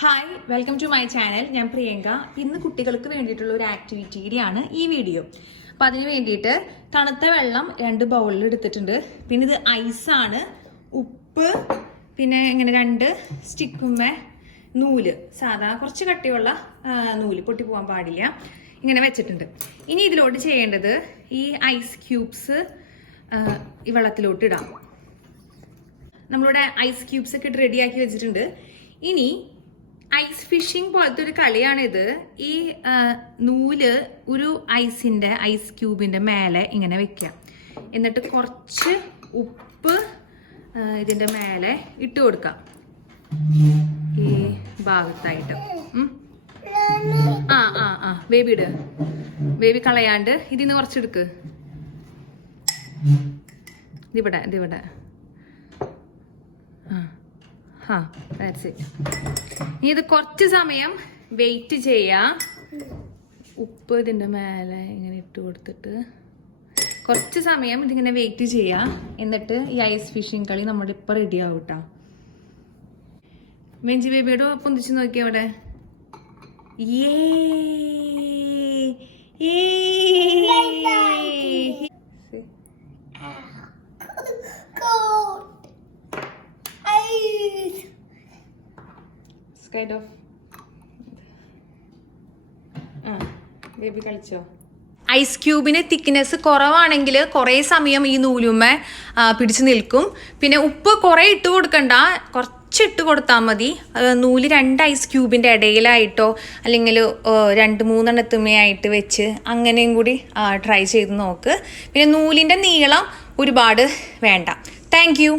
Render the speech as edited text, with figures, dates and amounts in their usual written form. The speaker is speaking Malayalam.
Hi welcome to my channel. ഞാൻ പ്രിയങ്ക. ഇന്ന് കുട്ടികൾക്ക് വേണ്ടിയിട്ടുള്ള ഒരു ആക്ടിവിറ്റിയുടെയാണ് ഈ വീഡിയോ. അപ്പം അതിന് വേണ്ടിയിട്ട് തണുത്ത വെള്ളം 2 ബൗളിൽ എടുത്തിട്ടുണ്ട്. പിന്നെ ഇത് ഐസാണ്, ഉപ്പ്, പിന്നെ ഇങ്ങനെ 2 സ്റ്റിക്കുമ്മ നൂല്, സാധാ കുറച്ച് കട്ടിയുള്ള നൂല്, പൊട്ടി പോകാൻ പാടില്ല, ഇങ്ങനെ വെച്ചിട്ടുണ്ട്. ഇനി ഇതിലോട്ട് ചെയ്യേണ്ടത് ഈ ഐസ് ക്യൂബ്സ് ഈ വെള്ളത്തിലോട്ട് ഇടാം. നമ്മളിവിടെ ഐസ് ക്യൂബ്സ് ഒക്കെ ഇട്ട് റെഡിയാക്കി വെച്ചിട്ടുണ്ട്. ഇനി ഐസ് ഫിഷിംഗ് പോലത്തെ ഒരു കളിയാണിത്. ഈ നൂല് ഒരു ഐസ് ക്യൂബിന്റെ മേലെ ഇങ്ങനെ വെക്കാം. എന്നിട്ട് കുറച്ച് ഉപ്പ് ഇതിന്റെ മേലെ ഇട്ട് കൊടുക്കാം, ഈ ഭാഗത്തായിട്ട്. ബേബി ഇട്, ബേബി കളയാണ്ട് ഇതിന്ന് കുറച്ചെടുക്ക്. ഇതിവിടെ that's it. ഇനി ഇത് കുറച്ച് സമയം വെയിറ്റ് ചെയ്യാം. ഉപ്പ് ഇതിൻ്റെ മേലെ ഇങ്ങനെ ഇട്ട് കൊടുത്തിട്ട് കുറച്ച് സമയം ഇതിങ്ങനെ വെയിറ്റ് ചെയ്യാം. എന്നിട്ട് ഈ ഐസ് ഫിഷിംഗ് കളി നമ്മുടെ ഇപ്പം റെഡി ആവും കേട്ടോ. വെഞ്ചി ബേബിയോട് പൊന്തിച്ച് നോക്കി അവിടെ. Kind of. ബേബി കളിച്ചോ? ഐസ് ക്യൂബിന് തിക്നെസ് കുറവാണെങ്കിൽ കുറേ സമയം ഈ നൂലുമ്മ പിടിച്ചു നിൽക്കും. പിന്നെ ഉപ്പ് കുറേ ഇട്ട് കൊടുക്കണ്ട, കുറച്ച് ഇട്ട് കൊടുത്താൽ മതി. നൂല് 2 ഐസ് ക്യൂബിൻ്റെ ഇടയിലായിട്ടോ അല്ലെങ്കിൽ 2-3 എണ്ണത്തുമ്മയായിട്ട് വെച്ച് അങ്ങനെയും കൂടി ട്രൈ ചെയ്ത് നോക്ക്. പിന്നെ നൂലിൻ്റെ നീളം ഒരുപാട് വേണ്ട. Thank you.